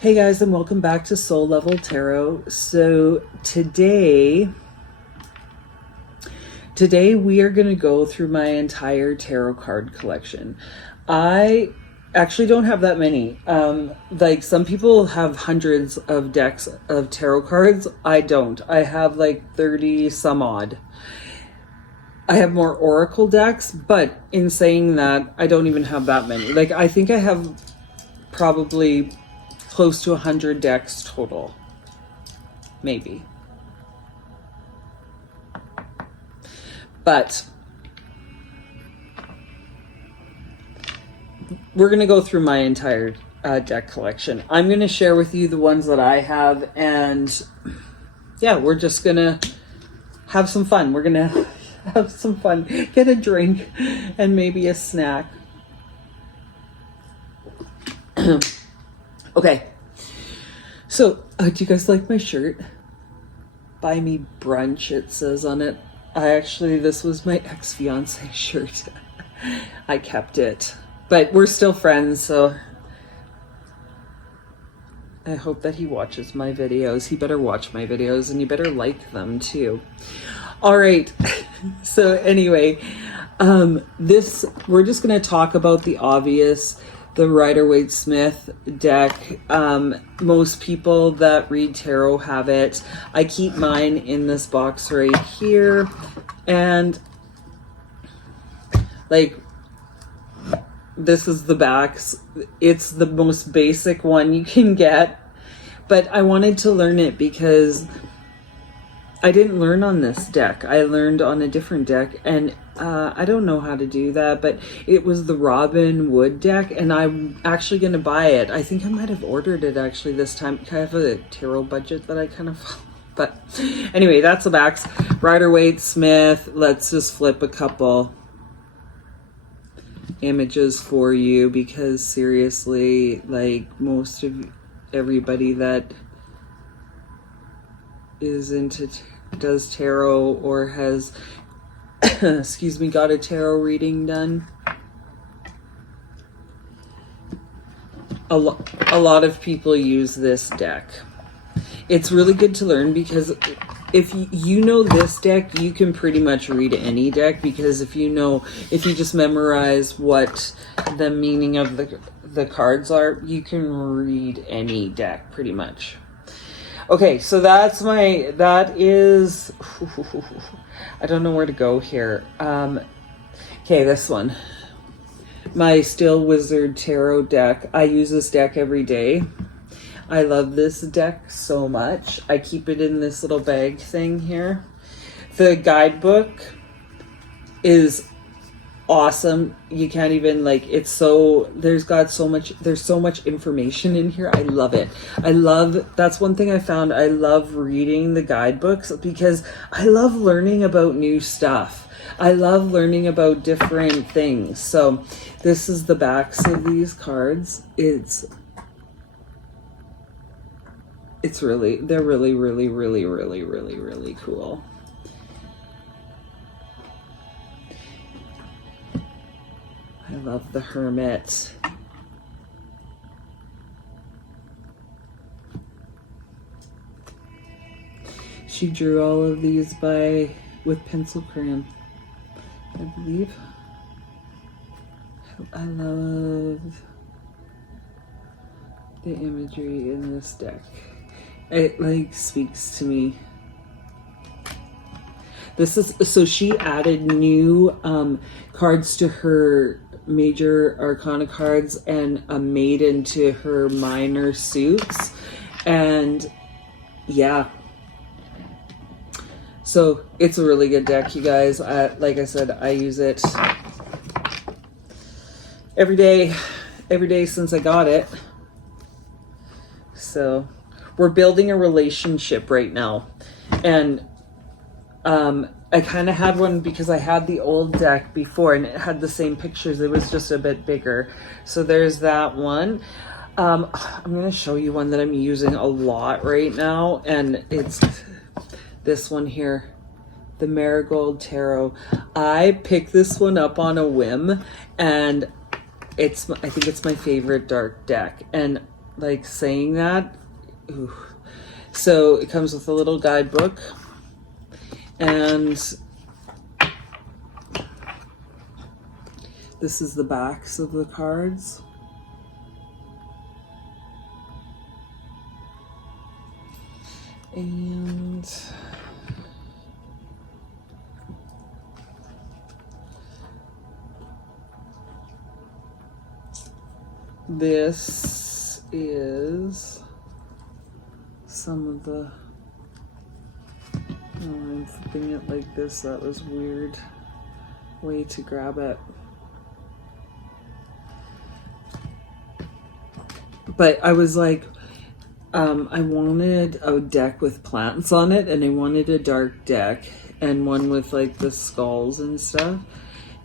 Hey guys, and welcome back to Soul Level Tarot. So today we are going to go through my entire tarot card collection. I actually don't have that many. Like some people have hundreds of decks of tarot cards. I don't. I have like 30 some odd. I have more oracle decks, but in saying that, I don't even have that many. Like I think I have probably close to 100 decks total, maybe. But we're going to go through my entire deck collection. I'm going to share with you the ones that I have, and yeah, we're just going to have some fun. We're going to have some fun, get a drink and maybe a snack. Okay, so do you guys like my shirt? Buy me brunch, it says on it. This was my ex-fiance shirt. I kept it, but we're still friends, so I hope that he watches my videos. He better watch my videos, and you better like them too. All right, so anyway, we're just going to talk about the obvious, the Rider-Waite-Smith deck. Most people that read tarot have it. I keep mine in this box right here, and like this is the backs. It's the most basic one you can get, but I wanted to learn it because I didn't learn on this deck. I learned on a different deck, and I don't know how to do that, but it was the Robin Wood deck, and I'm actually going to buy it. I think I might have ordered it actually this time. I have a tarot budget that I kind of follow. But anyway, that's the backs. Rider-Waite-Smith. Let's just flip a couple images for you, because seriously, like most of everybody that is does tarot or has excuse me, got a tarot reading done, a lot of people use this deck. It's really good to learn, because if you know this deck, you can pretty much read any deck, because if you just memorize what the meaning of the cards are, you can read any deck pretty much. Okay, so that is, I don't know where to go here. Okay, this one. My Steel Wizard Tarot deck. I use this deck every day. I love this deck so much. I keep it in this little bag thing here. The guidebook is awesome. You can't even there's so much information in here. I love it. That's one thing I found. I love reading the guidebooks because I love learning about new stuff. I love learning about different things. So this is the backs of these cards. They're really, really, really, really, really, really cool. I love the Hermit. She drew all of these with pencil crayon, I believe. I love the imagery in this deck. It speaks to me. So she added new cards to her major arcana cards and a maiden to her minor suits, and yeah, so it's a really good deck, you guys. Like I said, I use it every day since I got it. So we're building a relationship right now, and I kind of had one because I had the old deck before and it had the same pictures. It was just a bit bigger. So there's that one. I'm going to show you one that I'm using a lot right now, and it's this one here, the Marigold Tarot. I picked this one up on a whim, and I think it's my favorite dark deck. And like saying that. Ooh. So it comes with a little guidebook, and this is the backs of the cards. And this is some of the, oh, I'm flipping it like this. That was weird way to grab it. But I was like, I wanted a deck with plants on it, and I wanted a dark deck and one with like the skulls and stuff.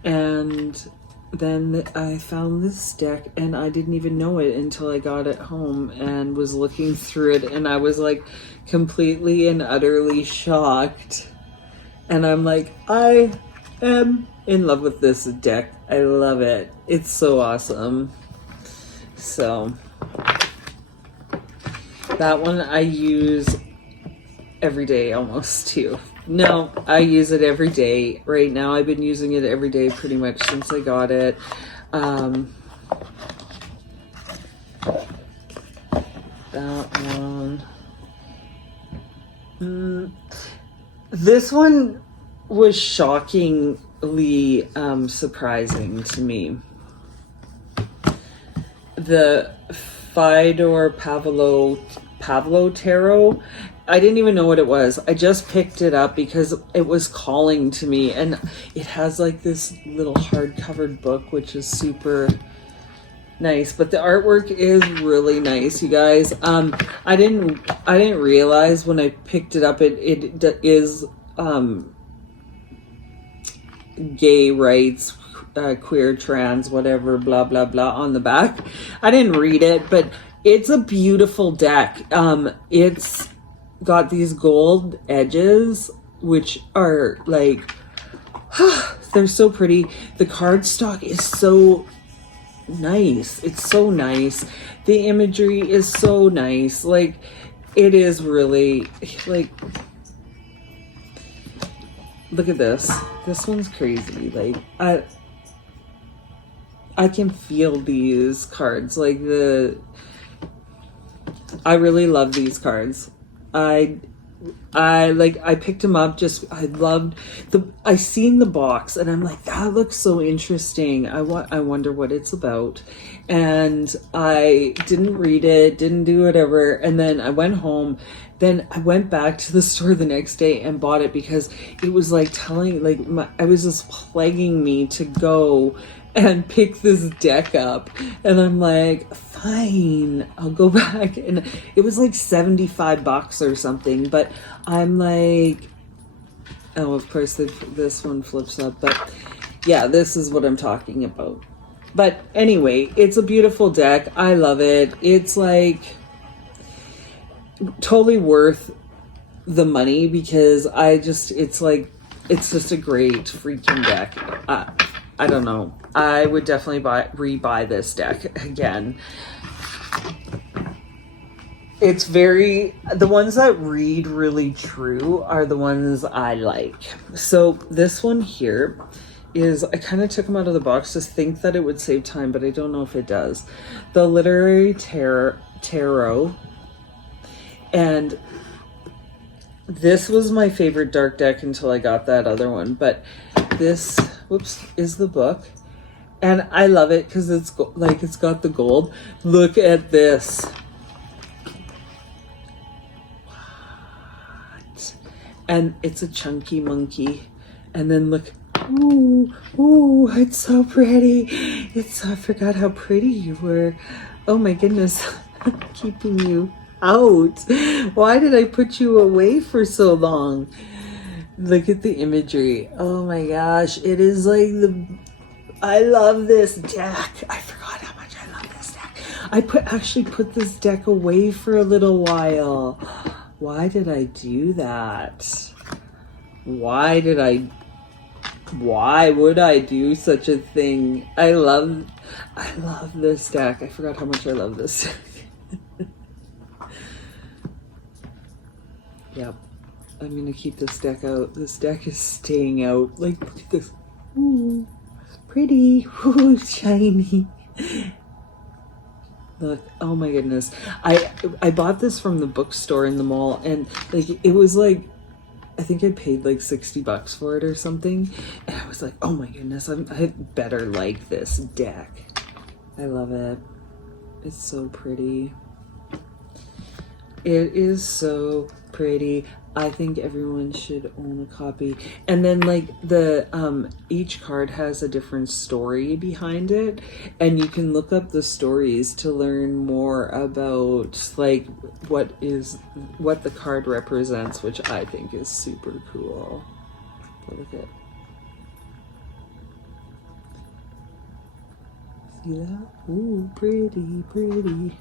And then I found this deck, and I didn't even know it until I got it home and was looking through it, and I was like completely and utterly shocked. And I'm like, I am in love with this deck. I love it. It's so awesome. So that one I use every day almost too. No, I use it every day. Right now I've been using it every day pretty much since I got it. That one. This one was shockingly surprising to me. The Fyodor Pavlo Tarot. I didn't even know what it was. I just picked it up because it was calling to me, and it has like this little hard-covered book, which is super nice. But the artwork is really nice, you guys. I didn't realize when I picked it up it is gay rights, queer, trans, whatever, blah blah blah on the back. I didn't read it, but it's a beautiful deck. It's got these gold edges, which are like, they're so pretty. The cardstock is so nice. It's so nice. The imagery is so nice. Like, it is really, like, look at this. This one's crazy. Like, I can feel these cards. Like, I really love these cards. I picked them up, I seen the box and I'm like, that looks so interesting. I wonder what it's about. And I didn't read it, didn't do whatever. And then I went home. Then I went back to the store the next day and bought it because it was like I was just plaguing me to go and pick this deck up. And I'm like, fine, I'll go back. And it was like $75 or something. But I'm like, oh, of course this one flips up. But yeah, this is what I'm talking about. But anyway, it's a beautiful deck. I love it. It's like totally worth the money because it's just a great freaking deck. I don't know. I would definitely rebuy this deck again. It's the ones that read really true are the ones I like. So this one here is, I kind of took them out of the box to think that it would save time, but I don't know if it does. The Literary Tarot. And this was my favorite dark deck until I got that other one. But this, is the book. And I love it because it's got the gold. Look at this. What? And it's a chunky monkey. And then look. Ooh, it's so pretty. I forgot how pretty you were. Oh my goodness. I'm keeping you out. Why did I put you away for so long? Look at the imagery. Oh my gosh. It is like I love this deck. I forgot how much I love this deck. I actually put this deck away for a little while. Why did I do that? Why would I do such a thing? I love this deck. I forgot how much I love this deck. Yep. I'm gonna keep this deck out. This deck is staying out. Like, look at this. Ooh, pretty. Ooh, shiny. Look, oh my goodness. I bought this from the bookstore in the mall, and like it was like, I think I paid like $60 for it or something. And I was like, oh my goodness, I better like this deck. I love it. It's so pretty. It is so pretty. I think everyone should own a copy. And then like the each card has a different story behind it, and you can look up the stories to learn more about like what the card represents, which I think is super cool. Look at, see that? Ooh, pretty, pretty.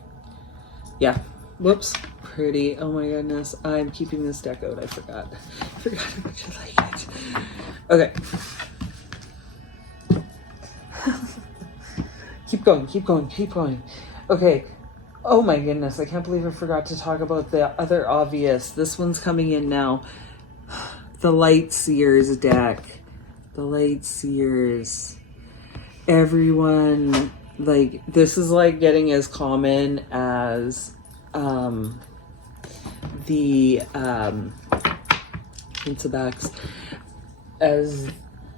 Yeah. Whoops. Pretty. Oh my goodness. I'm keeping this deck out. I forgot how much I like it. Okay. Keep going, keep going, keep going. Okay. Oh my goodness. I can't believe I forgot to talk about the other obvious. This one's coming in now. The Lightseers deck. The Lightseers. Everyone, like, this is like getting as common as the Instabacks as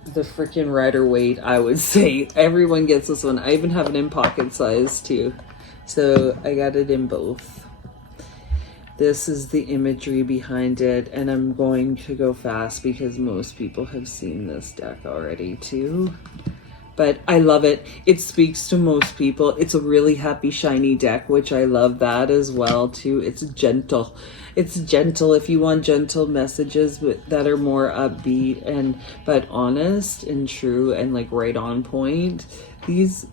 the freaking Rider-Waite, I would say. Everyone gets this one. I even have it in pocket size too, so I got it in both. This is the imagery behind it, and I'm going to go fast because most people have seen this deck already too. But I love it. It speaks to most people. It's a really happy, shiny deck, which I love that as well, too. It's gentle. It's gentle if you want gentle messages that are more upbeat but honest and true and like right on point. This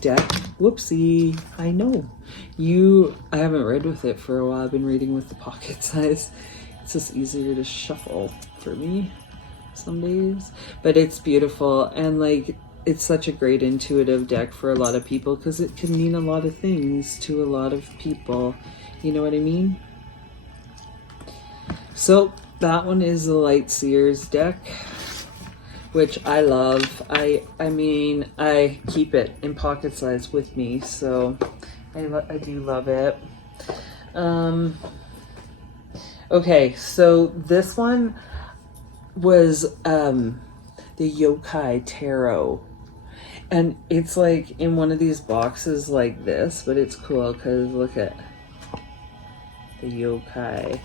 deck, whoopsie, I know. I haven't read with it for a while. I've been reading with the pocket size. It's just easier to shuffle for me some days, but it's beautiful, and like it's such a great intuitive deck for a lot of people because it can mean a lot of things to a lot of people, you know what I mean? So that one is the Lightseers deck, which I love. I mean, I keep it in pocket size with me, so I do love it. Okay, so this one was the Yokai Tarot, and it's like in one of these boxes like this, but it's cool because look at the yokai,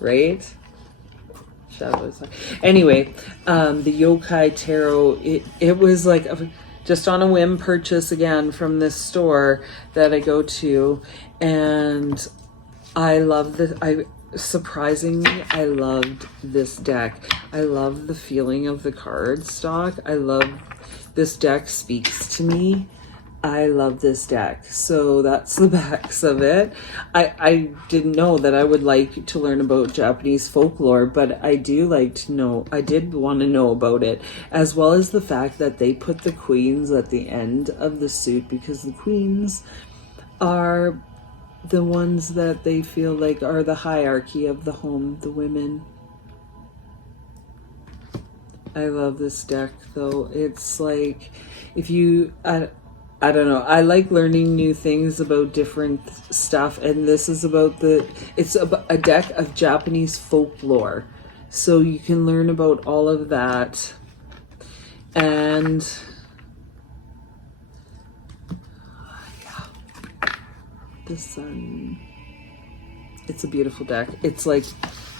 right? Shadows. Anyway, the Yokai Tarot, it was like just on a whim purchase again from this store that I go to, and I love this. Surprisingly, I loved this deck. I love the feeling of the card stock. I love this deck, speaks to me. I love this deck. So that's the backs of it. I didn't know that I would like to learn about Japanese folklore, but I do like to know, I did want to know about it, as well as the fact that they put the queens at the end of the suit because the queens are the ones that they feel like are the hierarchy of the home, the women. I love this deck though. It's like, if you, I don't know, I like learning new things about different stuff, and this is about it's a deck of Japanese folklore. So you can learn about all of that. And the sun. It's a beautiful deck. It's like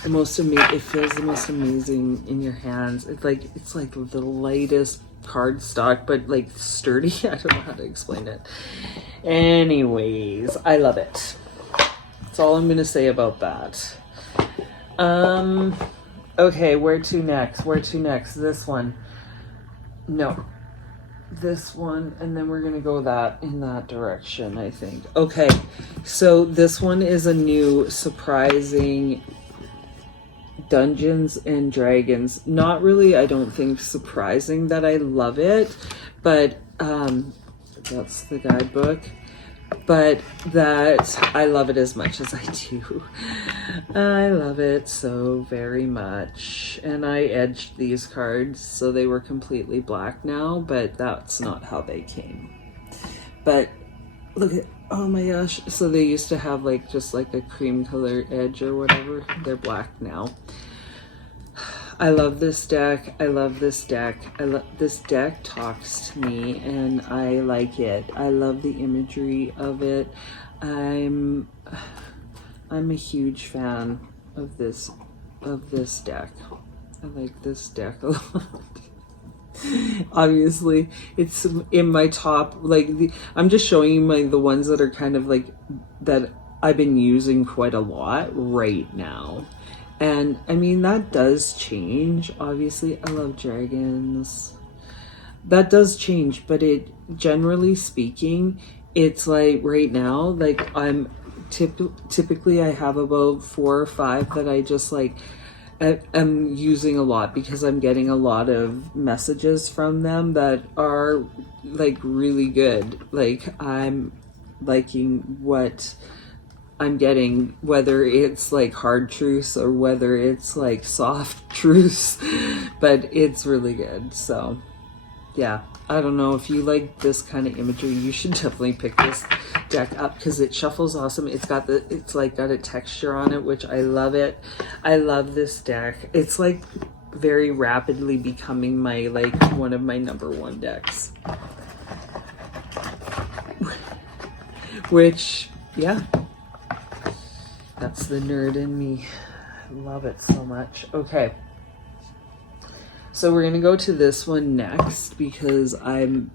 the most it feels the most amazing in your hands. It's like the lightest cardstock, but like sturdy. I don't know how to explain it. Anyways, I love it. That's all I'm gonna say about that. Okay, where to next? This one. No. This one, and then we're gonna go in that direction, I think. Okay, so this one is a new surprising Dungeons and Dragons. Not really, I don't think surprising that I love it, but that's the guidebook. but that I love it as much as I do. I love it so very much. And I edged these cards so they were completely black now, but that's not how they came. But look at, oh my gosh. So they used to have like just like a cream color edge or whatever. They're black now. I love this deck. I love this deck. This deck talks to me and I like it. I love the imagery of it. I'm a huge fan of this deck. I like this deck a lot. Obviously, it's in my top, like I'm just showing you the ones that are kind of like that I've been using quite a lot right now. And I mean, that does change. Obviously, I love dragons. That does change, but it, generally speaking, it's like right now, like I'm typically I have about 4 or 5 that I just like I'm using a lot because I'm getting a lot of messages from them that are like really good. Like I'm liking what I'm getting, whether it's like hard truths or whether it's like soft truths, but it's really good. So yeah, I don't know, if you like this kind of imagery, you should definitely pick this deck up because it shuffles awesome. It's like got a texture on it, which I love it. I love this deck. It's like very rapidly becoming my like one of my number 1 decks. Which, yeah. That's the nerd in me. I love it so much. Okay. So we're going to go to this one next because I'm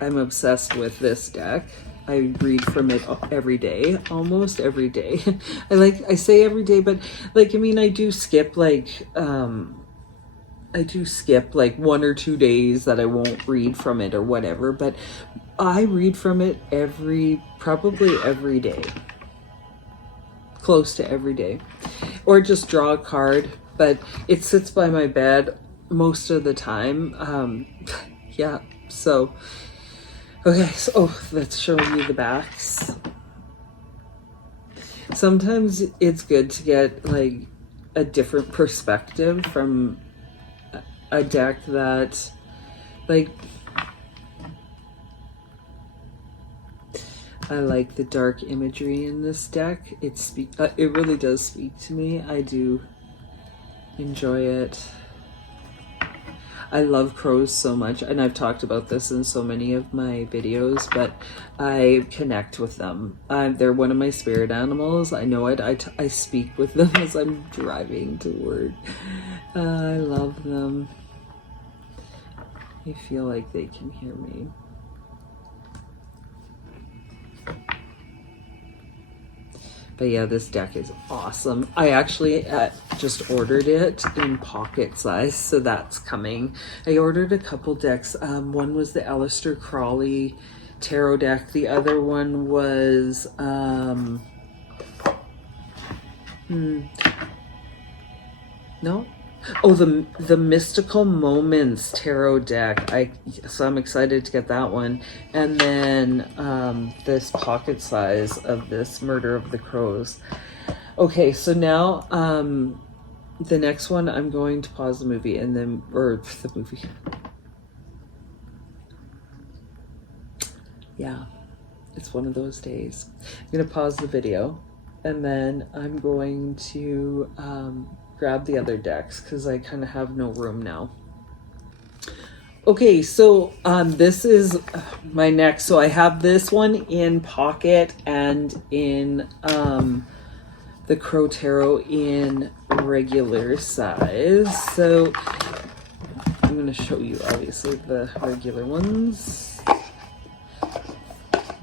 obsessed with this deck. I read from it every day, almost every day. I say every day, but like, I mean, I do skip like 1 or 2 days that I won't read from it or whatever, but I read from it probably every day. Close to every day, or just draw a card, but it sits by my bed most of the time. Yeah, so okay, so let's show you the backs. Sometimes it's good to get like a different perspective from a deck that like I like the dark imagery in this deck. It really does speak to me. I do enjoy it. I love crows so much, and I've talked about this in so many of my videos, but I connect with them. They're one of my spirit animals. I know it. I speak with them as I'm driving to work. I love them. I feel like they can hear me. But yeah, this deck is awesome. I actually just ordered it in pocket size, so that's coming. I ordered a couple decks. One was the Aleister Crowley tarot deck. The other one was no. Oh, the Mystical Moments tarot deck. So I'm excited to get that one. And then this pocket size of this Murder of the Crows. Okay, so now the next one, I'm going to pause the movie and then, or the movie. Yeah, it's one of those days. I'm gonna pause the video and then I'm going to grab the other decks because I kind of have no room now. Okay, so this is my next. So I have this one in pocket and in the Crow Tarot in regular size. So I'm going to show you obviously the regular ones.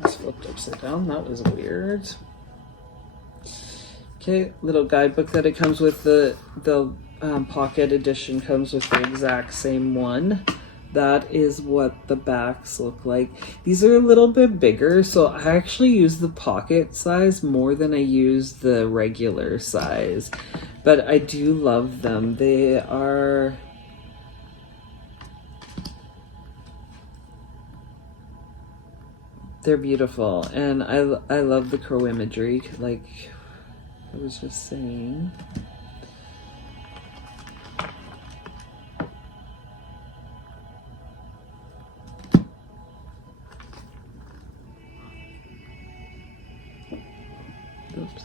It's flipped upside down. That was weird. Okay, little guidebook that it comes with. The pocket edition comes with the exact same one. That is what the backs look like. These are a little bit bigger, so I actually use the pocket size more than I use the regular size. But I do love them. They are... They're beautiful, and I love the crow imagery, like I was just saying. Oops.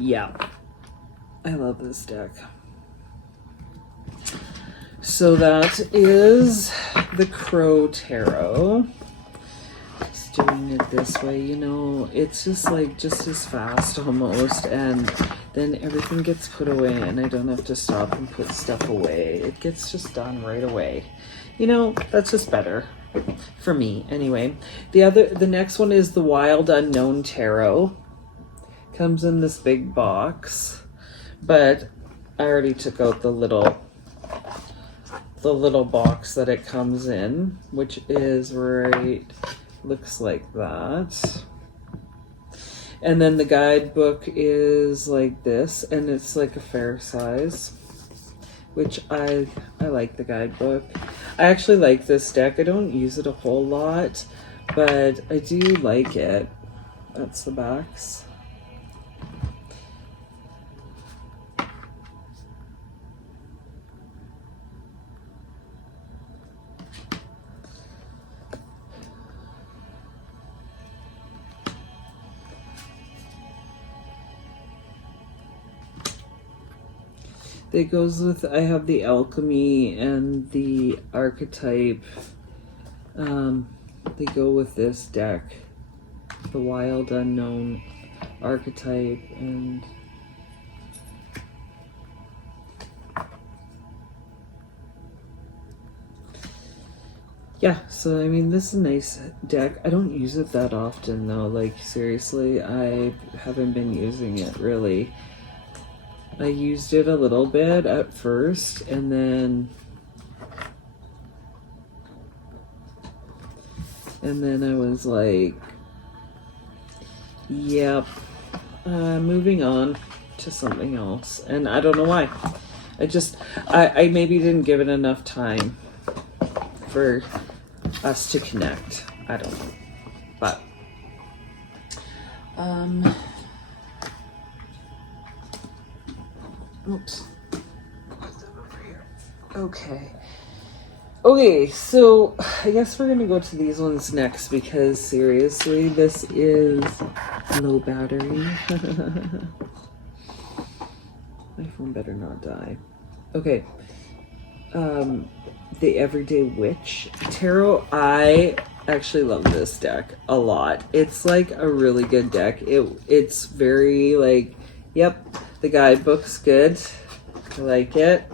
Yeah, I love this deck. So that is the Crow Tarot. Just doing it this way, you know, it's just like just as fast almost, and then everything gets put away and I don't have to stop and put stuff away. It gets just done right away. You know, that's just better for me anyway. The next one is the Wild Unknown Tarot. Comes in this big box, but I already took out the little box that it comes in, which is right, looks like that. And then the guidebook is like this, and it's like a fair size, which I like the guidebook. I actually like this deck. I don't use it a whole lot, but I do like it. That's the backs. It goes with, I have the alchemy and the archetype. They go with this deck. The Wild Unknown archetype and yeah, so I mean, this is a nice deck. I don't use it that often though, like seriously, I haven't been using it really. I used it a little bit at first, and then I was like, yep, moving on to something else. And I don't know why. I maybe didn't give it enough time for us to connect. I don't know. But oops. Put that over here. Okay, so I guess we're gonna go to these ones next because seriously, this is low battery. My phone better not die. Okay. The Everyday Witch Tarot. I actually love this deck a lot. It's like a really good deck. It's very like, yep, the guidebook's good. I like it.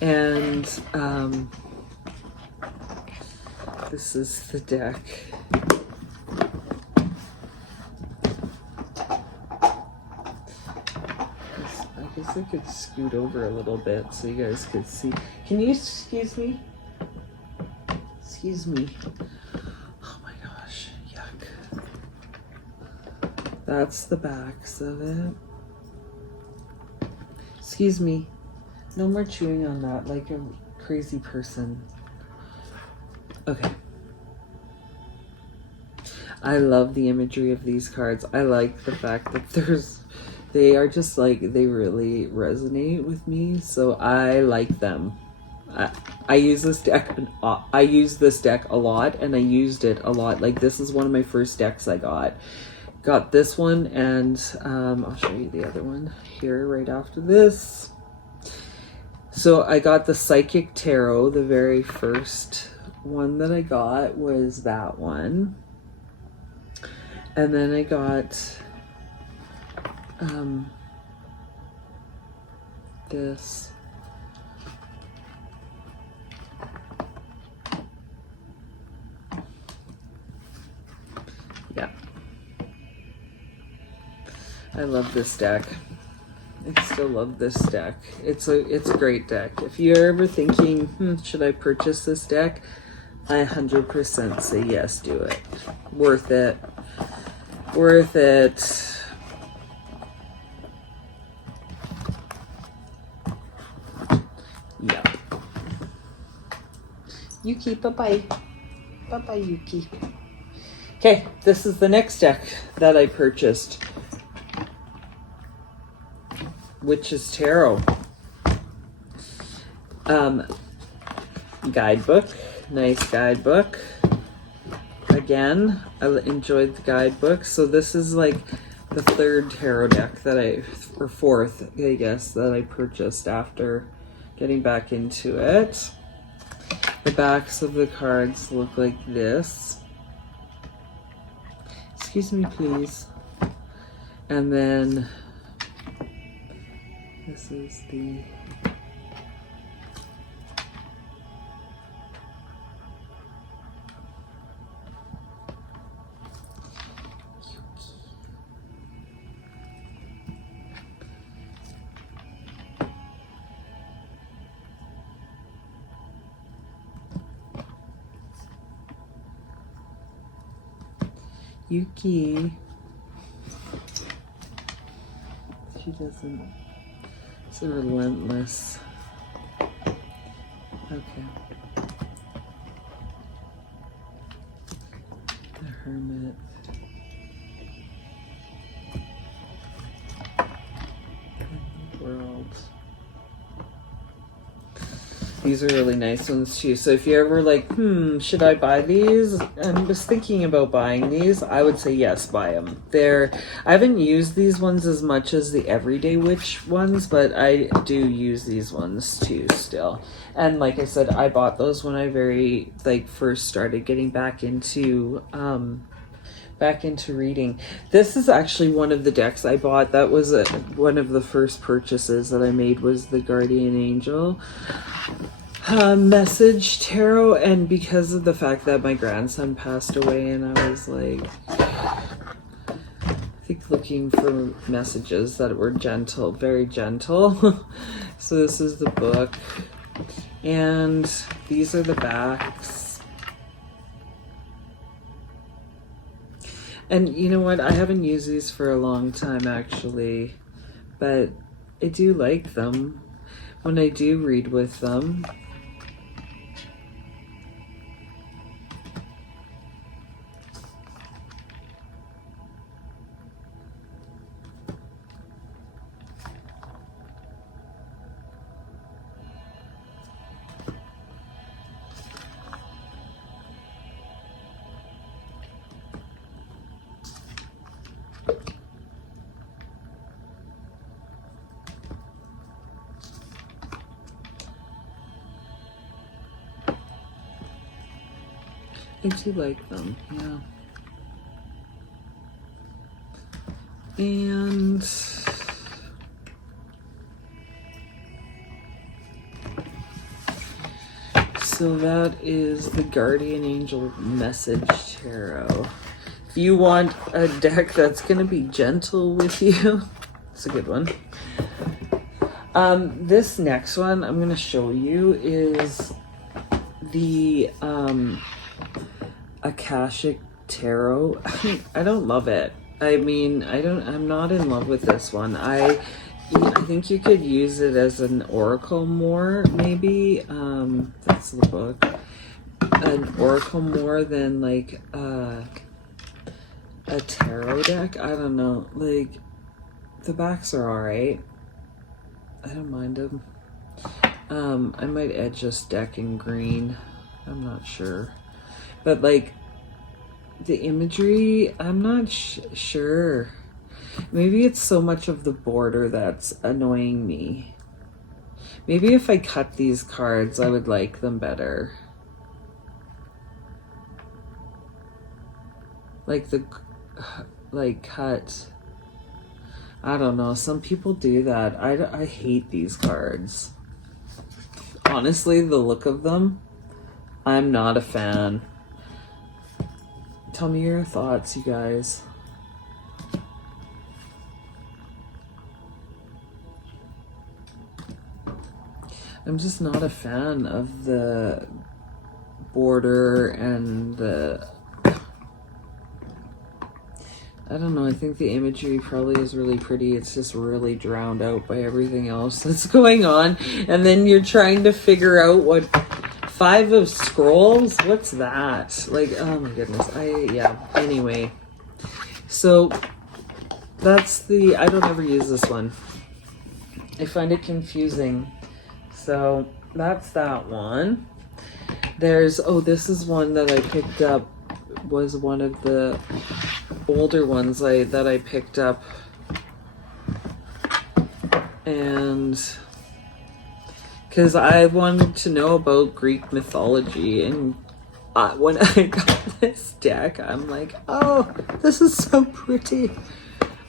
And this is the deck. I guess I could scoot over a little bit so you guys could see. Can you excuse me? Excuse me. Oh my gosh, yuck. That's the backs of it. Excuse me. No more chewing on that like a crazy person. Okay. I love the imagery of these cards. I like the fact that they are just like, they really resonate with me. So I like them. I use this deck. I use this deck a lot, and I used it a lot. Like this is one of my first decks I got. Got this one, and I'll show you the other one here right after this. So I got the Psychic Tarot. The very first one that I got was that one. And then I got this. Yeah. I love this deck. I still love this deck. It's a great deck. If you're ever thinking, should I purchase this deck? I 100% say yes, do it. Worth it. Worth it. Yeah. Yuki, bye-bye. Bye-bye, Yuki. Okay, this is the next deck that I purchased. Witch's Tarot. Guidebook. Nice guidebook. Again, I enjoyed the guidebook. So this is like the third tarot deck that or fourth, I guess, that I purchased after getting back into it. The backs of the cards look like this. Excuse me, please. And then this is the Yuki. She doesn't. It's a relentless. Okay. The Hermit. And the World. These are really nice ones too. So if you're ever like, should I buy these? I'm just thinking about buying these. I would say yes, buy them. I haven't used these ones as much as the Everyday Witch ones, but I do use these ones too still. And like I said, I bought those when I first started getting back into reading. This is actually one of the decks I bought. That was one of the first purchases that I made, was the Guardian Angel Message Tarot. And because of the fact that my grandson passed away, and I was like, I think looking for messages that were gentle, very gentle. So this is the book, and these are the backs. And you know what? I haven't used these for a long time actually, but I do like them when I do read with them. I do like them, yeah. And so that is the Guardian Angel Message Tarot. If you want a deck that's going to be gentle with you, it's a good one. This next one I'm going to show you is the Akashic Tarot. I don't love it. I mean, I'm not in love with this one. I think you could use it as an oracle more, maybe. That's the book. An oracle more than like a tarot deck. I don't know. Like, the backs are alright. I don't mind them. I might edge this deck in green. I'm not sure. But like, the imagery, I'm not sure. Maybe it's so much of the border that's annoying me. Maybe if I cut these cards, I would like them better. Like cut. I don't know. Some people do that. I hate these cards. Honestly, the look of them, I'm not a fan. Tell me your thoughts, you guys. I'm just not a fan of the border and the, I don't know, I think the imagery probably is really pretty. It's just really drowned out by everything else that's going on. And then you're trying to figure out what 5 of Scrolls? What's that? Like, oh my goodness. Yeah, anyway. So that's the, I don't ever use this one. I find it confusing. So that's that one. There's, oh, this is one that I picked up, was one of the older ones that I picked up, and because I wanted to know about Greek mythology, and when I got this deck, I'm like, oh, this is so pretty.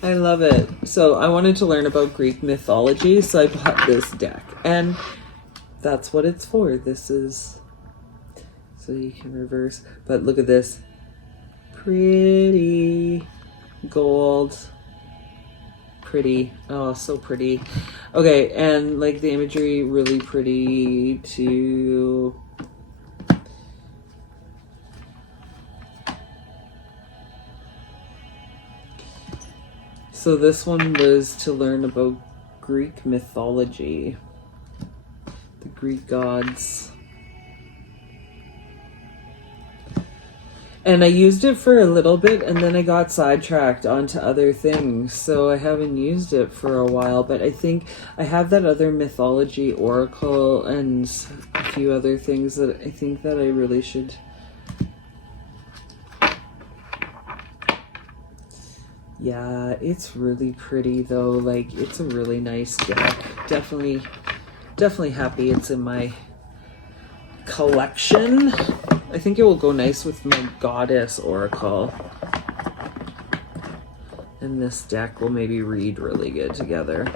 I love it. So I wanted to learn about Greek mythology, so I bought this deck, and that's what it's for. This is, so you can reverse, but look at this. Pretty gold, pretty, oh, so pretty. Okay, and like the imagery really pretty too. So this one was to learn about Greek mythology, the Greek gods. And I used it for a little bit, and then I got sidetracked onto other things, so I haven't used it for a while. But I think I have that other mythology oracle and a few other things that I think that I really should. Yeah, it's really pretty though. Like, it's a really nice deck. Definitely happy it's in my collection. I think it will go nice with my Goddess Oracle. And this deck will maybe read really good together.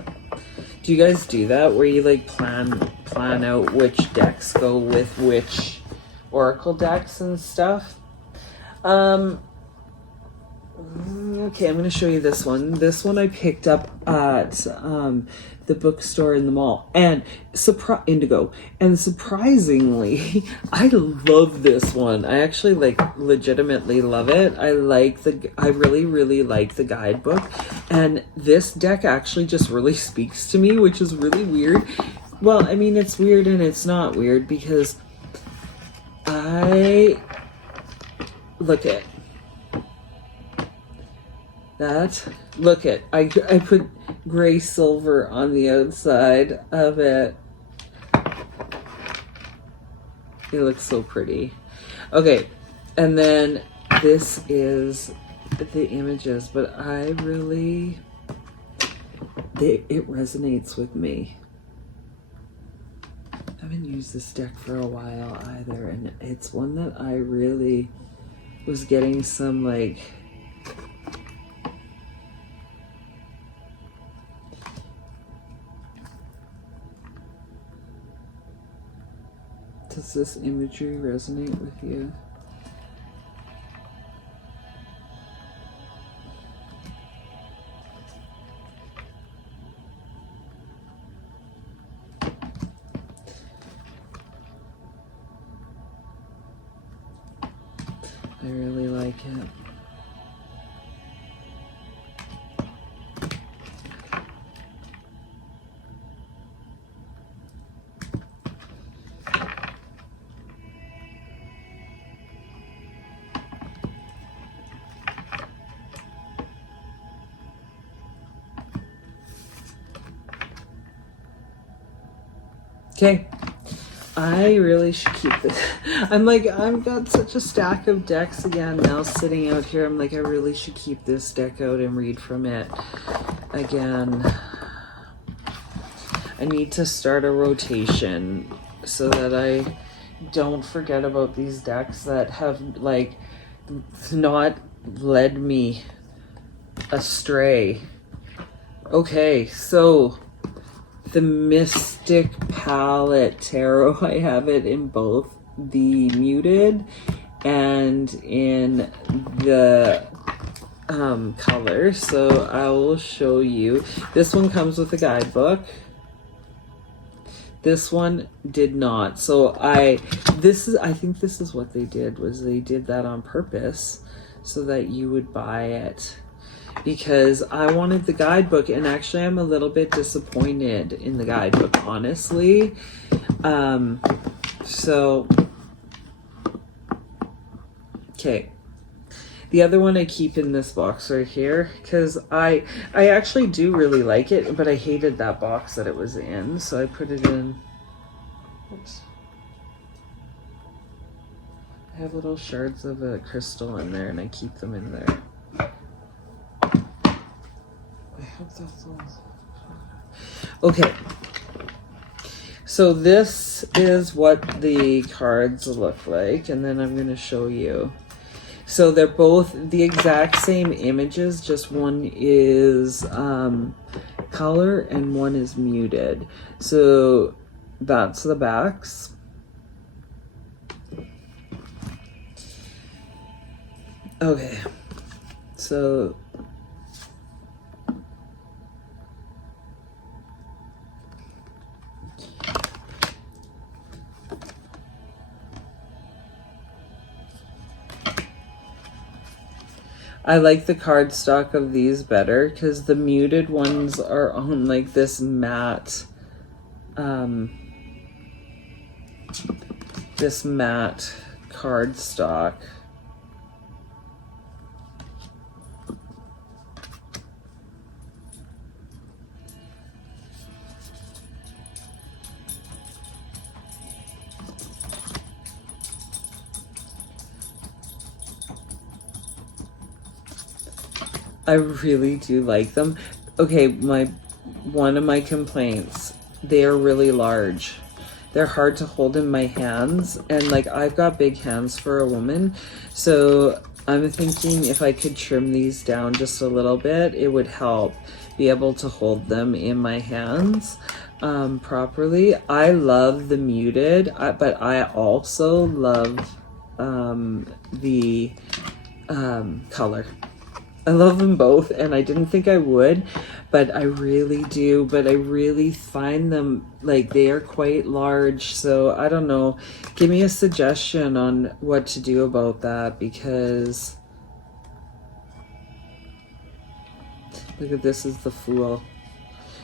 Do you guys do that where you like plan out which decks go with which Oracle decks and stuff? Okay, I'm going to show you this one. This one I picked up at the bookstore in the mall, and Indigo. And surprisingly, I love this one. I actually legitimately love it. I really, really like the guidebook, and this deck actually just really speaks to me, which is really weird. Well, I mean, it's weird and it's not weird because look at that. Look at, I put gray silver on the outside of it. It looks so pretty. Okay, and then this is the images, but it resonates with me. I haven't used this deck for a while either, and it's one that I really was getting some like does this imagery resonate with you? I really like it. Okay, I really should keep this. I've got such a stack of decks again now sitting out here. I'm like, I really should keep this deck out and read from it again. I need to start a rotation so that I don't forget about these decks that have like not led me astray. Okay, so the Mystic Palette Tarot, I have it in both the muted and in the color, so I will show you. This one comes with a guidebook. This one did not. So I think this is what they did, was they did that on purpose so that you would buy it, because I wanted the guidebook, and actually I'm a little bit disappointed in the guidebook, honestly. So okay. The other one I keep in this box right here, because I actually do really like it, but I hated that box that it was in, so I put it in. Oops. I have little shards of a crystal in there, and I keep them in there. I hope that's all. Okay. So this is what the cards look like, and then I'm going to show you. So they're both the exact same images, just one is color and one is muted. So that's the backs. Okay, so I like the cardstock of these better, because the muted ones are on like this matte cardstock. I really do like them. Okay, one of my complaints, they are really large. They're hard to hold in my hands, and like I've got big hands for a woman, so I'm thinking if I could trim these down just a little bit, it would help be able to hold them in my hands properly. I love the muted, but I also love the color. I love them both, and I didn't think I would, but I really do. But I really find them, like, they are quite large, so I don't know. Give me a suggestion on what to do about that, because look at this, is the Fool.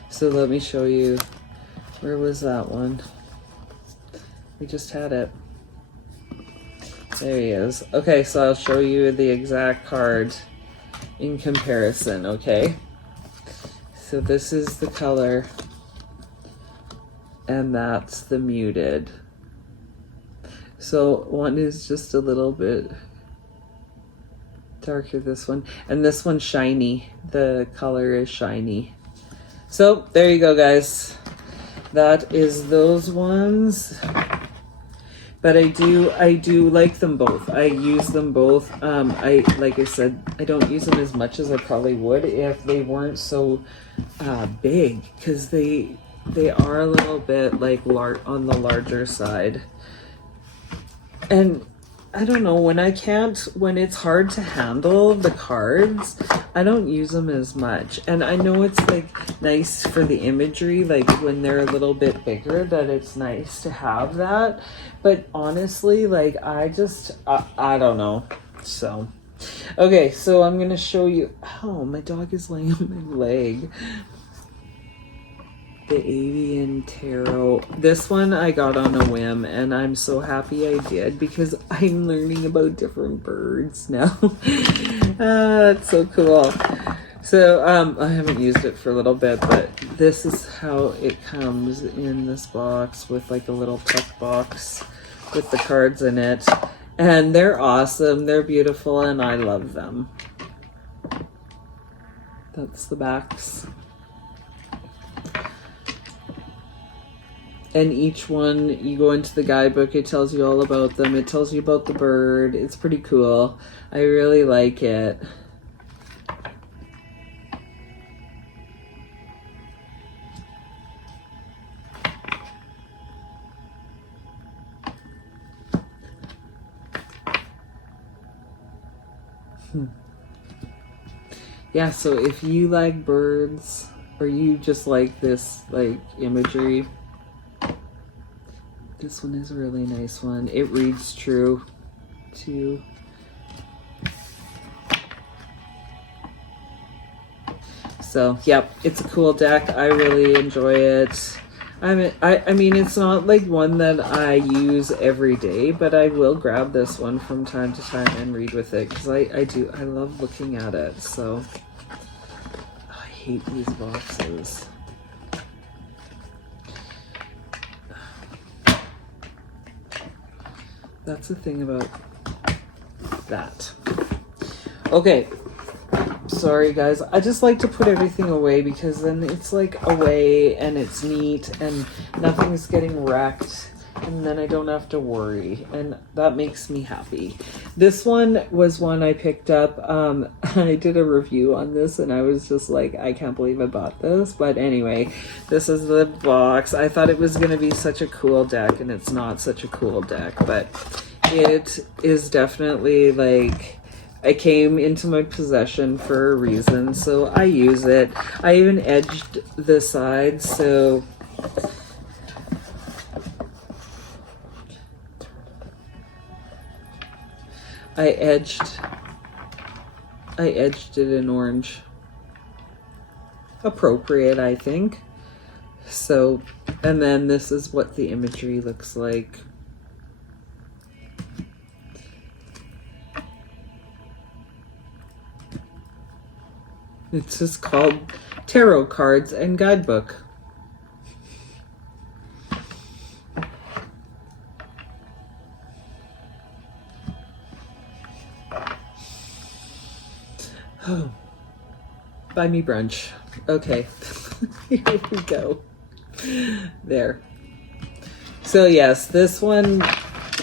So let me show you. Where was that one? We just had it. There he is. Okay, so I'll show you the exact card in comparison, okay? So this is the color, and that's the muted. So one is just a little bit darker, this one, and this one's shiny. The color is shiny. So there you go, guys. That is those ones. But I do like them both. I use them both. Like I said, I don't use them as much as I probably would if they weren't so big, because they are a little bit like on the larger side. And I don't know, when it's hard to handle the cards, I don't use them as much. And I know it's like nice for the imagery, like when they're a little bit bigger, that it's nice to have that. But honestly, like I don't know. So, okay, so I'm going to show you. Oh, my dog is laying on my leg. The Avian Tarot. This one I got on a whim, and I'm so happy I did, because I'm learning about different birds now. It's so cool. So I haven't used it for a little bit, but this is how it comes in this box, with like a little tuck box with the cards in it. And they're awesome. They're beautiful, and I love them. That's the backs. And each one, you go into the guidebook, it tells you all about them. It tells you about the bird. It's pretty cool. I really like it. Yeah, so if you like birds, or you just like this like imagery, this one is a really nice one. It reads true too. So, yep, it's a cool deck. I really enjoy it. I mean, it's not like one that I use every day, but I will grab this one from time to time and read with it because I love looking at it. So, I hate these boxes. That's the thing about that. Okay. Sorry guys, I just like to put everything away because then it's like away and it's neat and nothing's getting wrecked and then I don't have to worry and that makes me happy. This one was one I picked up. I did a review on this and I was just like, I can't believe I bought this. But anyway, this is the box. I thought it was going to be such a cool deck and it's not such a cool deck, but it is definitely like, I came into my possession for a reason, so I use it. I even edged the sides, so I edged it in orange. Appropriate, I think. So, and then this is what the imagery looks like. It's just called Tarot Cards and Guidebook. Oh, buy me brunch. Okay, here we go. There. So yes, this one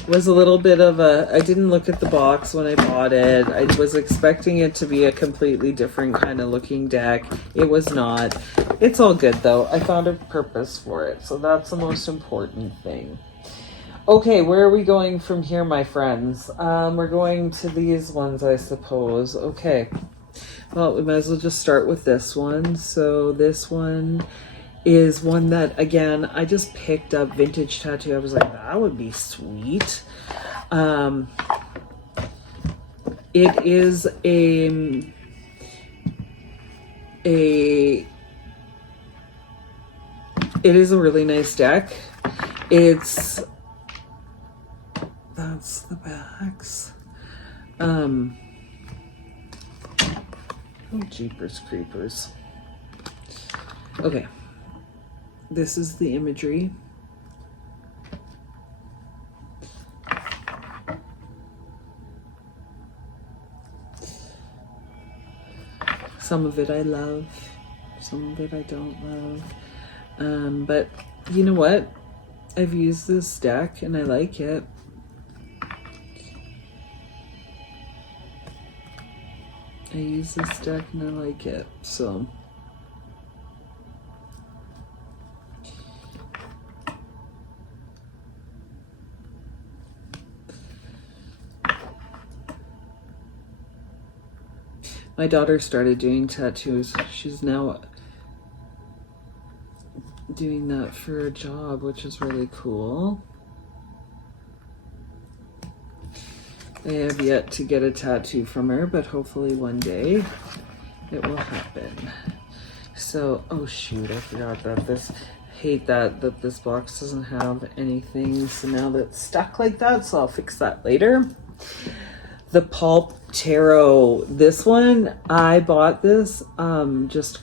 was a little bit of a, I didn't look at the box when I bought it. I was expecting it to be a completely different kind of looking deck. It was not. It's all good though. I found a purpose for it. So that's the most important thing. Okay, where are we going from here, my friends? We're going to these ones, I suppose. Okay. Well, we might as well just start with this one. So this one is one that, again, I just picked up vintage tattoo. I was like, that would be sweet. It is it is a really nice deck. That's the backs. Oh, jeepers creepers. Okay. This is the imagery. Some of it I love, some of it I don't love. But you know what? I've used this deck and I like it. I use this deck and I like it, so. My daughter started doing tattoos. She's now doing that for a job, which is really cool. I have yet to get a tattoo from her, but hopefully one day it will happen. So, oh shoot, I forgot that hate that this box doesn't have anything. So now that's stuck like that, so I'll fix that later. The Pulp Tarot, this one, I bought this just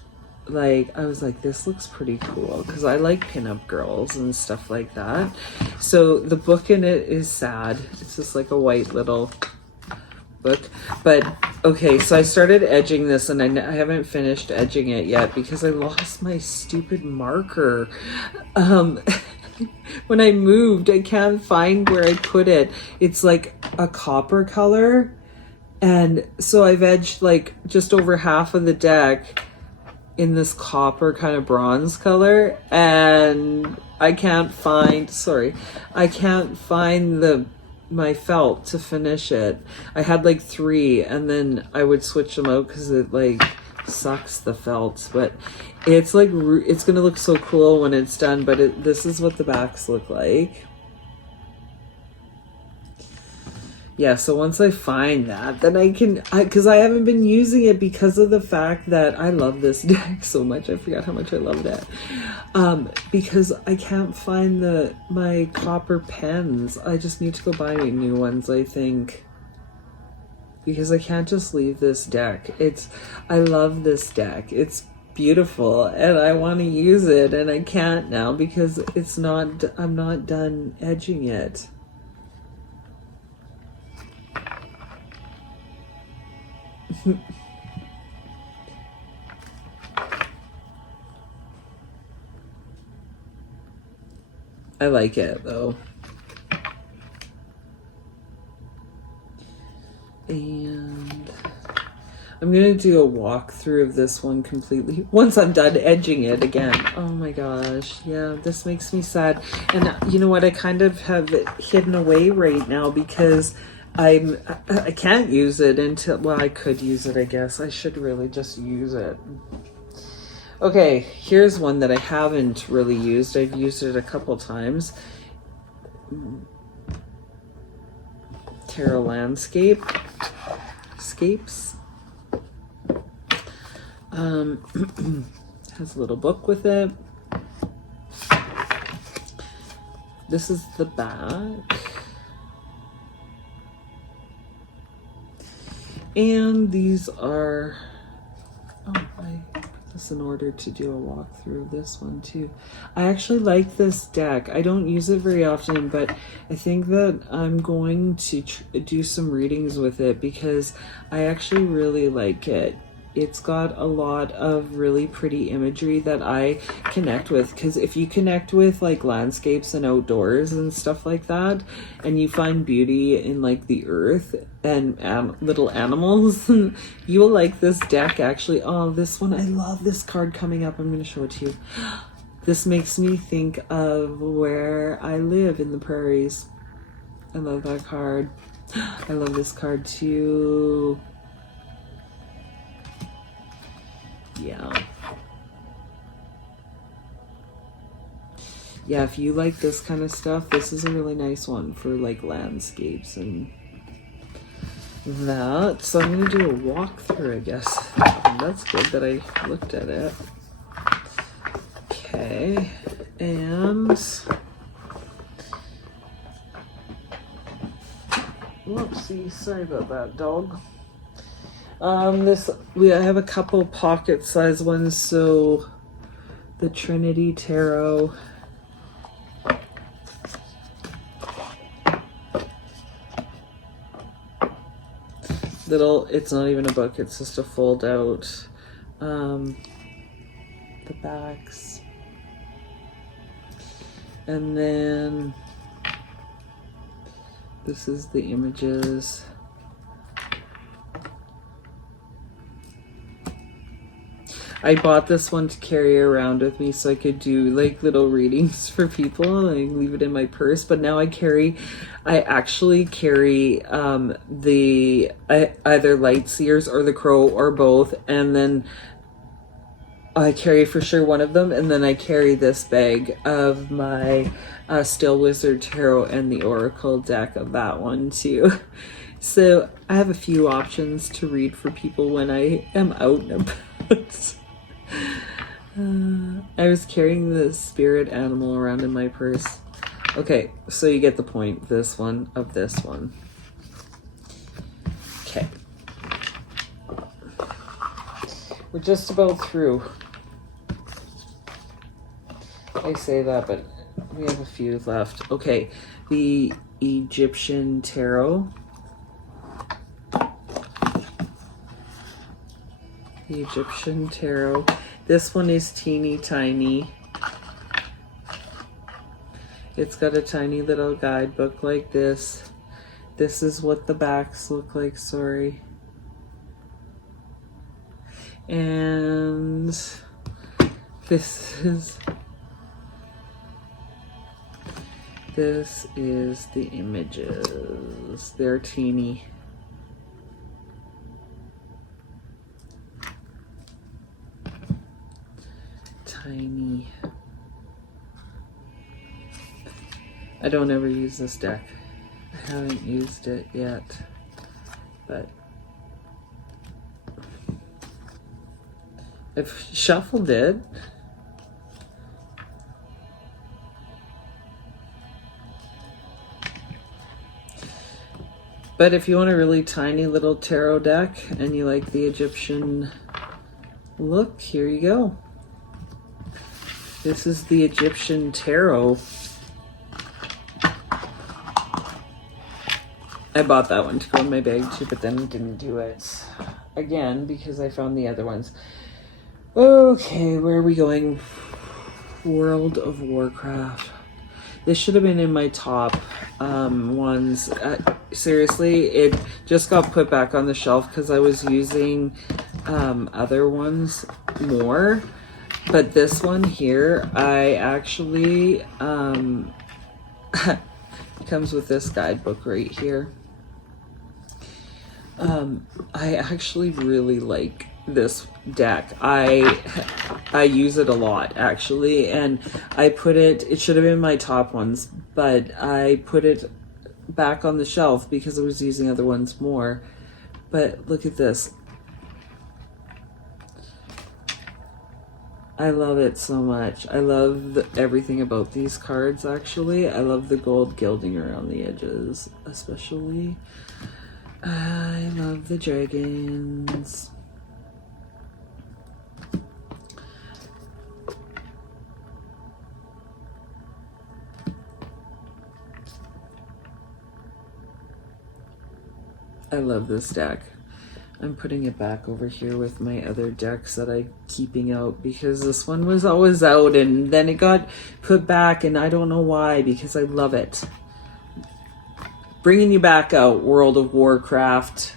like, I was like, this looks pretty cool because I like pinup girls and stuff like that. So the book in it is sad. It's just like a white little book. But okay, so I started edging this and I haven't finished edging it yet because I lost my stupid marker. When I moved, I can't find where I put it. It's like a copper color. And so I've edged like just over half of the deck in this copper kind of bronze color, and I can't find, my felt to finish it. I had like 3 and then I would switch them out because it like sucks the felt, but it's like, it's gonna look so cool when it's done. But this is what the backs look like. Yeah, so once I find that, then I can, because I haven't been using it because of the fact that I love this deck so much. I forgot how much I love that. Because I can't find my copper pens. I just need to go buy new ones, I think. Because I can't just leave this deck. I love this deck. It's beautiful and I want to use it, and I can't now because I'm not done edging it. I like it though. And I'm gonna do a walkthrough of this one completely once I'm done edging it again. Oh my gosh, yeah, this makes me sad. And you know what? I kind of have it hidden away right now because I can't use it until, well, I could use it, I guess. I should really just use it. Okay, here's one that I haven't really used. I've used it a couple times. Tarot Landscapes. Has a little book with it. This is the back. And these are, I put this in order to do a walkthrough of this one too. I actually like this deck. I don't use it very often, but I think that I'm going to do some readings with it because I actually really like it. It's got a lot of really pretty imagery that I connect with, because if you connect with like landscapes and outdoors and stuff like that, and you find beauty in like the earth and little animals, you will like this deck actually. Oh, this one, I love this card coming up. I'm going to show it to you. This makes me think of where I live in the prairies. I love that card. I love this card too. Yeah, if you like this kind of stuff, this is a really nice one for like landscapes and that. So I'm gonna do a walkthrough, I guess. That's good that I looked at it. Okay, and whoopsie, sorry about that, dog. I have a couple pocket-sized ones. So the Trinity Tarot. It's not even a book, it's just a fold out. The backs. And then this is the images. I bought this one to carry around with me so I could do like little readings for people and I leave it in my purse. But now I actually carry the either Lightseers or the Crow or both, and then I carry for sure one of them, and then I carry this bag of my Still Wizard Tarot and the Oracle deck of that one too. So I have a few options to read for people when I am out and about. I was carrying the spirit animal around in my purse. Okay, so you get the point. This one. Okay. We're just about through. I say that, but we have a few left. Okay, the Egyptian Tarot. The Egyptian Tarot. This one is teeny tiny. It's got a tiny little guidebook like this. This is what the backs look like, sorry. And this is the images. They're teeny. Tiny. I don't ever use this deck. I haven't used it yet, but I've shuffled it. But if you want a really tiny little tarot deck and you like the Egyptian look, here you go. This is the Egyptian Tarot. I bought that one to go in my bag too, but then didn't do it again because I found the other ones. Okay, where are we going? World of Warcraft. This should have been in my top ones. Seriously, it just got put back on the shelf because I was using other ones more. But this one here, I actually comes with this guidebook right here. I actually really like this deck. I use it a lot actually, and I put it should have been my top ones, but I put it back on the shelf because I was using other ones more. But look at this. I love it so much. I love everything about these cards actually. I love the gold gilding around the edges especially. I love the dragons. I love this deck. I'm putting it back over here with my other decks that I'm keeping out because this one was always out and then it got put back and I don't know why because I love it. Bringing you back out, World of Warcraft.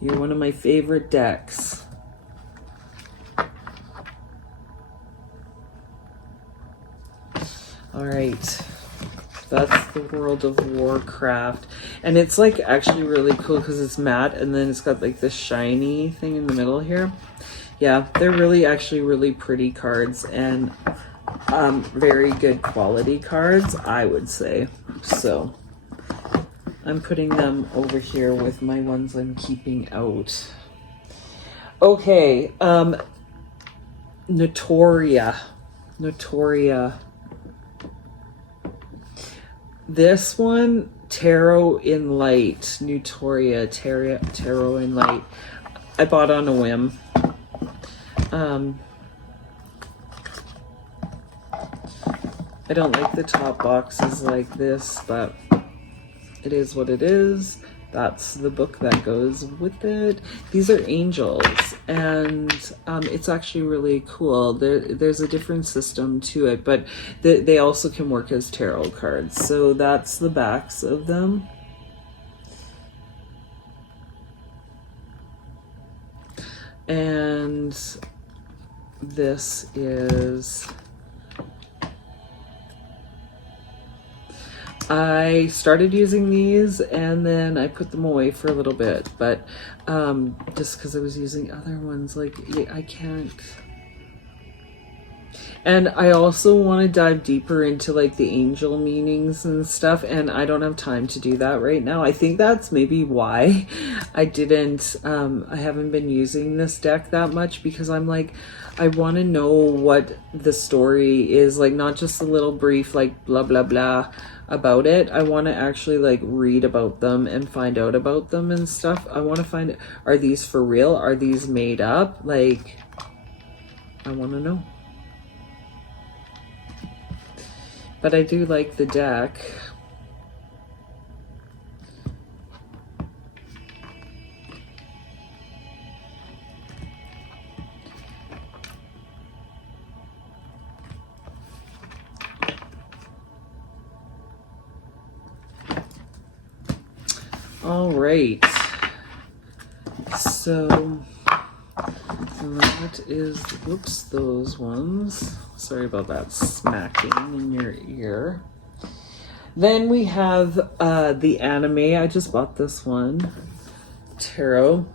You're one of my favorite decks. All right. That's the World of Warcraft. And it's like actually really cool because it's matte and then it's got like this shiny thing in the middle here. Yeah, they're really actually really pretty cards and very good quality cards, I would say. So I'm putting them over here with my ones I'm keeping out. Okay, Notoria. This one, Tarot in Light, Notoria, Tarot in Light. I bought on a whim. I don't like the top boxes like this, but it is what it is. That's the book that goes with it. These are angels, and it's actually really cool. There's a different system to it, but they also can work as tarot cards. So that's the backs of them. And this is... I started using these and then I put them away for a little bit, but just because I was using other ones, like I can't. And I also want to dive deeper into like the angel meanings and stuff, and I don't have time to do that right now. I think that's maybe why I haven't been using this deck that much, because I'm like, I want to know what the story is, like not just a little brief like blah blah blah about it. I want to actually like read about them and find out about them and stuff. I want to find, are these for real? Are these made up? Like, I want to know. But I do like the deck. All right. So that is, whoops, those ones. Sorry about that smacking in your ear. Then we have the anime. I just bought this one. Tarot.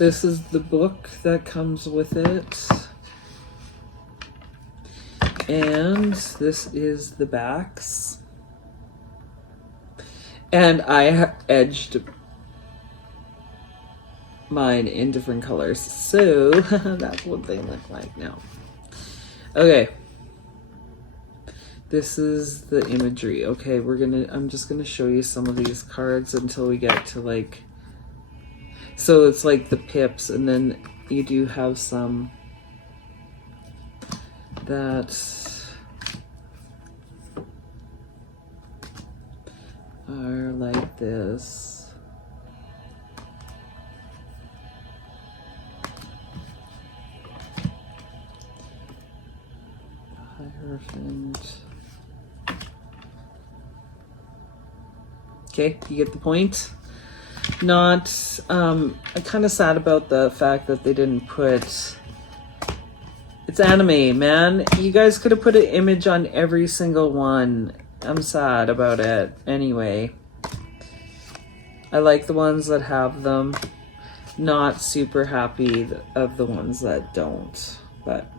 This is the book that comes with it. And this is the backs. And I edged mine in different colors. So that's what they look like now. Okay. This is the imagery. Okay, I'm just gonna show you some of these cards until we get to like, so it's like the pips, and then you do have some that are like this. Hierophant. Okay, you get the point. Not, I'm kind of sad about the fact that they didn't put, it's anime, man. You guys could have put an image on every single one. I'm sad about it. Anyway, I like the ones that have them. Not super happy of the ones that don't. But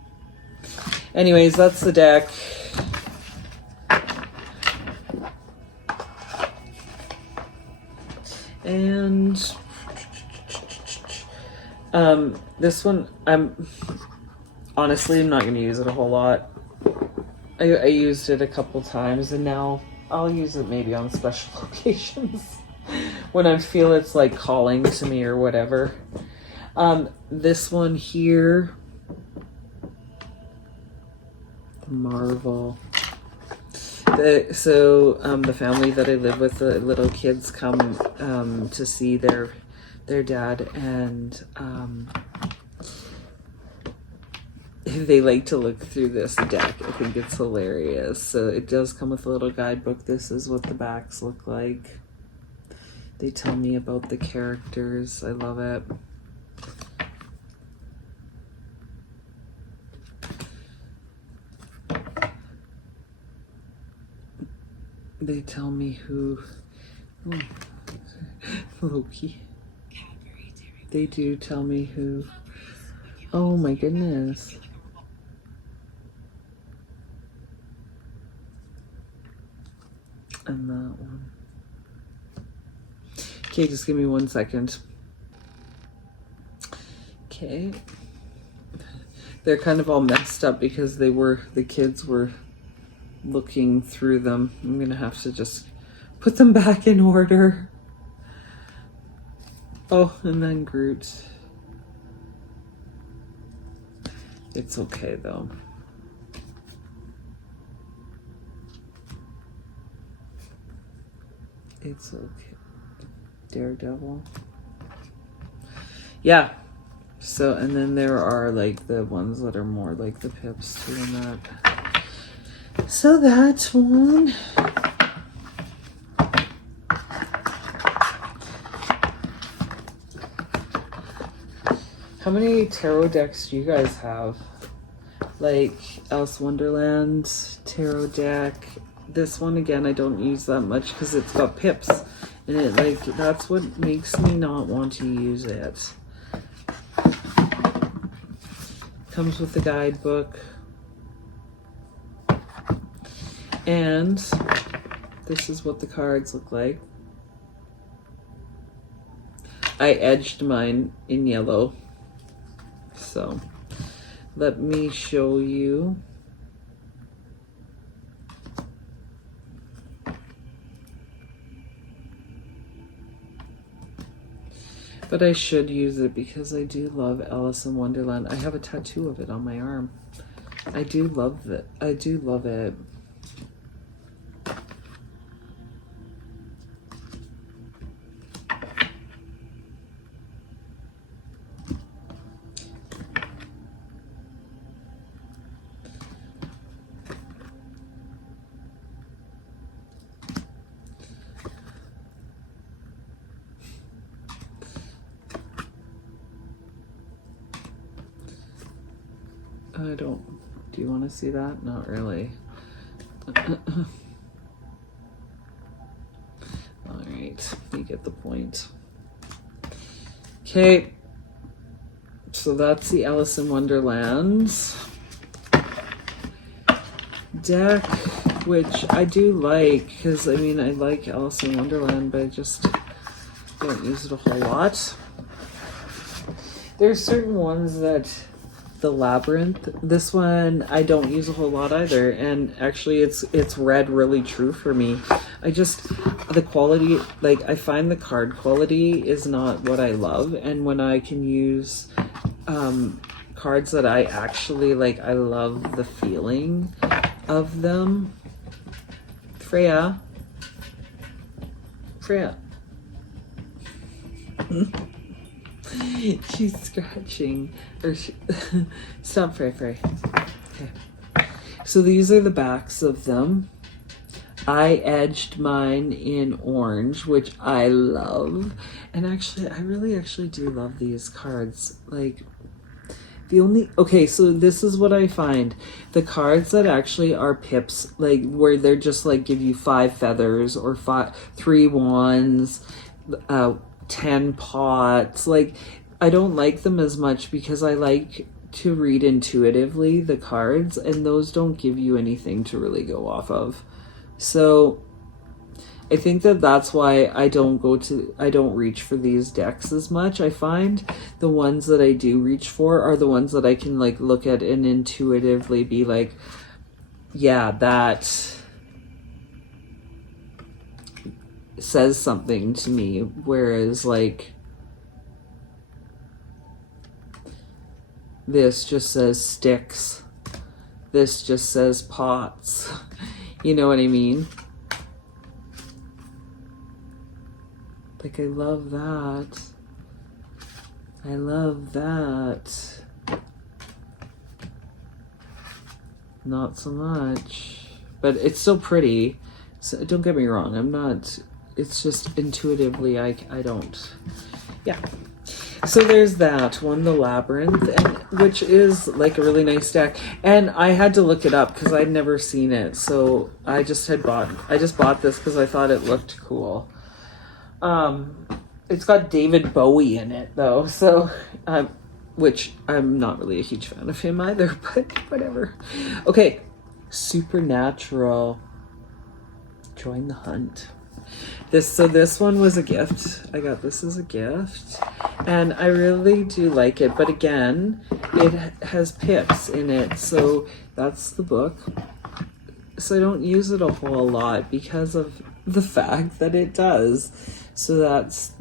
anyways, that's the deck. And this one, I'm not going to use it a whole lot. I used it a couple times, and now I'll use it maybe on special occasions when I feel it's like calling to me or whatever. This one here, Marvel. The family that I live with, the little kids come to see their dad, and they like to look through this deck. I think it's hilarious. So it does come with a little guidebook. This is what the backs look like. They tell me about the characters. I love it. They tell me who... Oh, Loki. They do tell me who... Oh my goodness. And that one. Okay, just give me 1 second. Okay. They're kind of all messed up because the kids were looking through them. I'm gonna have to just put them back in order. Oh, and then Groot. It's okay though. It's okay. Daredevil. Yeah. So, and then there are like the ones that are more like the pips too and that. So that one. How many tarot decks do you guys have? Like Alice Wonderland tarot deck. This one again, I don't use that much because it's got pips, and it like that's what makes me not want to use it. Comes with the guidebook, and this is what the cards look like. I edged mine in yellow. So let me show you. But I should use it because I do love Alice in Wonderland. I have a tattoo of it on my arm. I do love it. I do love it. I don't. Do you want to see that? Not really. All right, you get the point. Okay, So that's the Alice in Wonderland deck, which I do like, because I mean, I like Alice in Wonderland, but I just don't use it a whole lot. There's certain ones that, the Labyrinth, this one I don't use a whole lot either, and actually it's read really true for me. I just, the quality, like I find the card quality is not what I love, and when I can use cards that I actually like, I love the feeling of them. Freya. She's scratching. Stop, Frey. Okay. So these are the backs of them. I edged mine in orange, which I love. And actually, I really actually do love these cards. Like, okay, so this is what I find. The cards that actually are pips, like where they're just like give you 5 feathers or 3 wands, 10 pots, like I don't like them as much because I like to read intuitively the cards, and those don't give you anything to really go off of. So I think that's why I don't reach for these decks as much. I find the ones that I do reach for are the ones that I can like look at and intuitively be like, yeah, that says something to me. Whereas like this just says sticks. This just says pots. You know what I mean? Like, I love that. I love that. Not so much. But it's still pretty. So don't get me wrong. I'm not... It's just intuitively, I don't... Yeah. So there's that one, the Labyrinth, which is like a really nice deck. And I had to look it up because I'd never seen it. So I just bought this because I thought it looked cool. It's got David Bowie in it though, so which I'm not really a huge fan of him either, but whatever. Okay, Supernatural. Join the hunt. This one was a gift. I got this as a gift, and I really do like it. But again, it has pips in it, so that's the book. So I don't use it a whole lot because of the fact that it does. So that's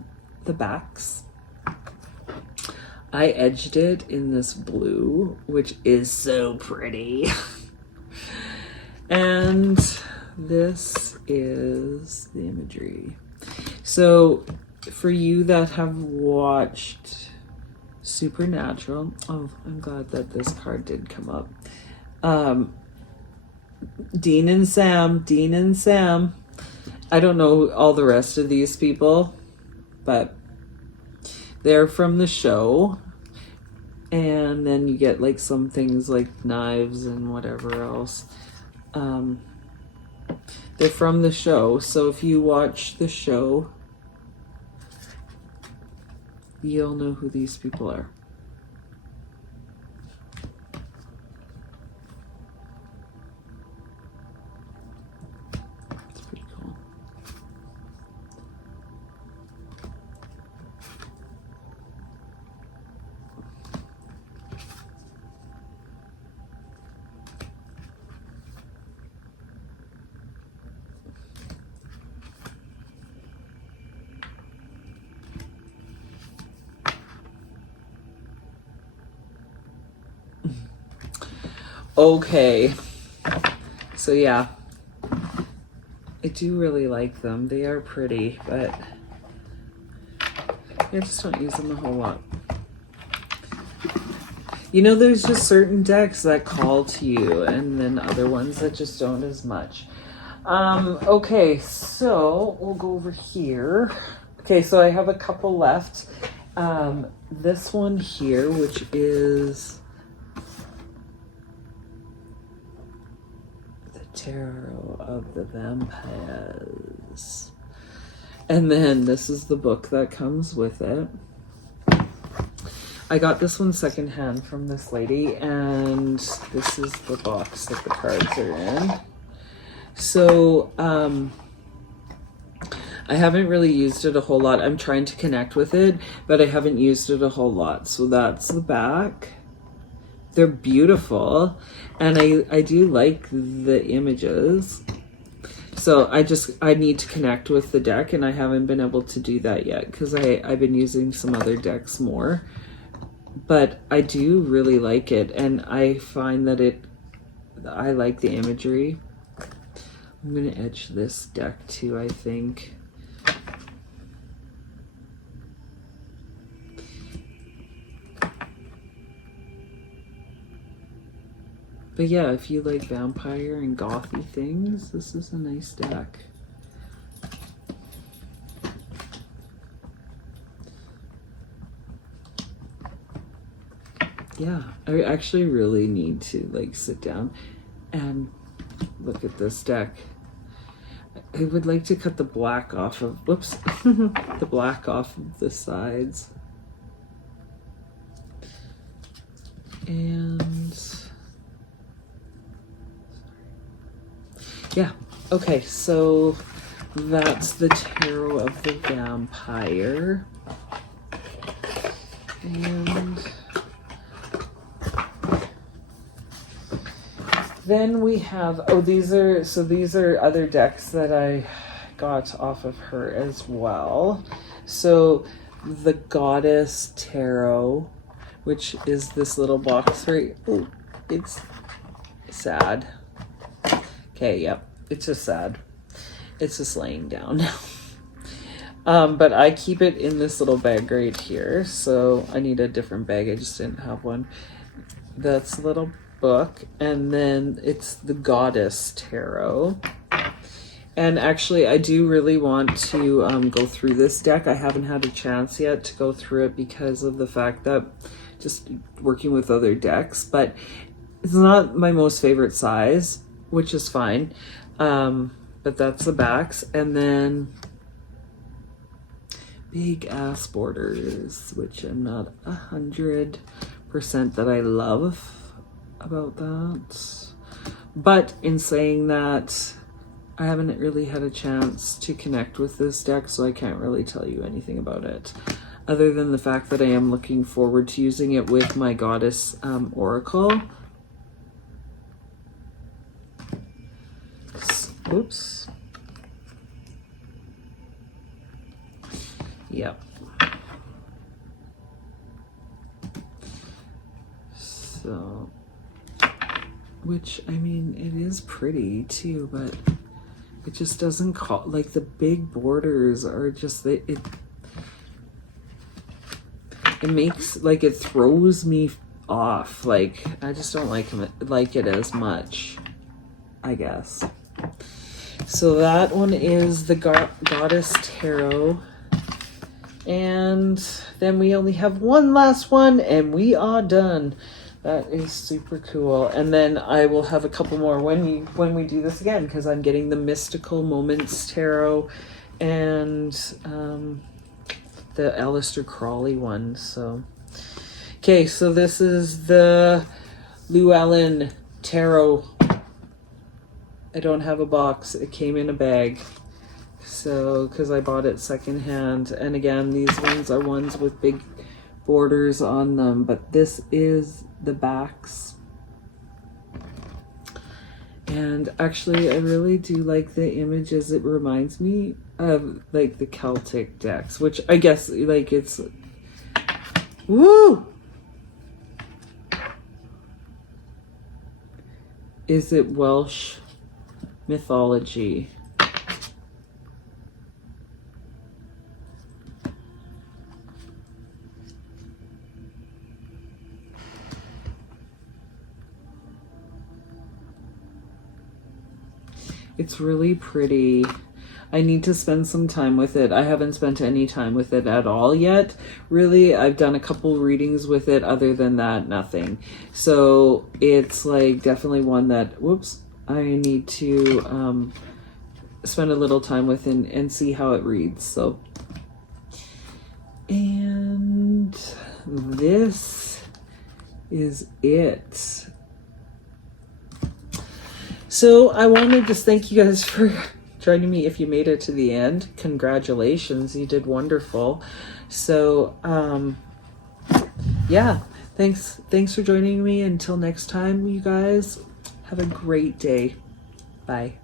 the backs. I edged it in this blue, which is so pretty. And this is the imagery. So for you that have watched Supernatural, oh, I'm glad that this card did come up. Dean and Sam. I don't know all the rest of these people, but they're from the show. And then you get like some things like knives and whatever else. They're from the show, so if you watch the show, you'll know who these people are. It's pretty cool. Okay, so yeah, I do really like them. They are pretty, but I just don't use them a whole lot. You know, there's just certain decks that call to you, and then other ones that just don't as much. Okay, so we'll go over here. Okay, so I have a couple left. This one here, which is Tarot of the Vampires. And then this is the book that comes with it. I got this one secondhand from this lady, and this is the box that the cards are in. So, I haven't really used it a whole lot. I'm trying to connect with it, but I haven't used it a whole lot. So that's the back. They're beautiful, and I do like the images. So I need to connect with the deck, and I haven't been able to do that yet because I've been using some other decks more. But I do really like it, and I find that I like the imagery. I'm gonna etch this deck too, I think. But yeah, if you like vampire and gothy things, this is a nice deck. Yeah, I actually really need to like sit down and look at this deck. I would like to cut the black off of, whoops, the black off of the sides. And yeah, okay, so that's the Tarot of the Vampire. And then we have, these are other decks that I got off of her as well. So the Goddess Tarot, which is this little box right, oh, it's sad. Okay, yep, it's just sad. It's just laying down now. But I keep it in this little bag right here, so I need a different bag. I just didn't have one. That's a little book, and then it's the Goddess Tarot. And actually, I do really want to go through this deck. I haven't had a chance yet to go through it because of the fact that just working with other decks, but it's not my most favorite size, which is fine. But that's the backs, and then big ass borders, which I'm not 100% that I love about that. But in saying that, I haven't really had a chance to connect with this deck, so I can't really tell you anything about it, other than the fact that I am looking forward to using it with my Goddess Oracle. Oops. Yep. So, which, I mean, it is pretty too, but it just doesn't call, like the big borders are just, it makes, like, it throws me off. Like, I just don't like it as much, I guess. So that one is the Goddess Tarot. And then we only have one last one, and we are done. That is super cool. And then I will have a couple more when we do this again, because I'm getting the Mystical Moments Tarot and the Aleister Crowley one. So, okay, so this is the Llewellyn Tarot. I don't have a box. It came in a bag. So, because I bought it secondhand. And again, these ones are ones with big borders on them. But this is the backs. And actually, I really do like the images. It reminds me of, like, the Celtic decks. Which I guess, like, it's... Woo! Is it Welsh mythology? It's really pretty. I need to spend some time with it. I haven't spent any time with it at all yet. Really, I've done a couple readings with it. Other than that, nothing. So it's like definitely one that, whoops, I need to spend a little time with and see how it reads. So, and this is it. So I want to just thank you guys for joining me. If you made it to the end, congratulations, you did wonderful. So yeah, thanks for joining me. Until next time, you guys, have a great day. Bye.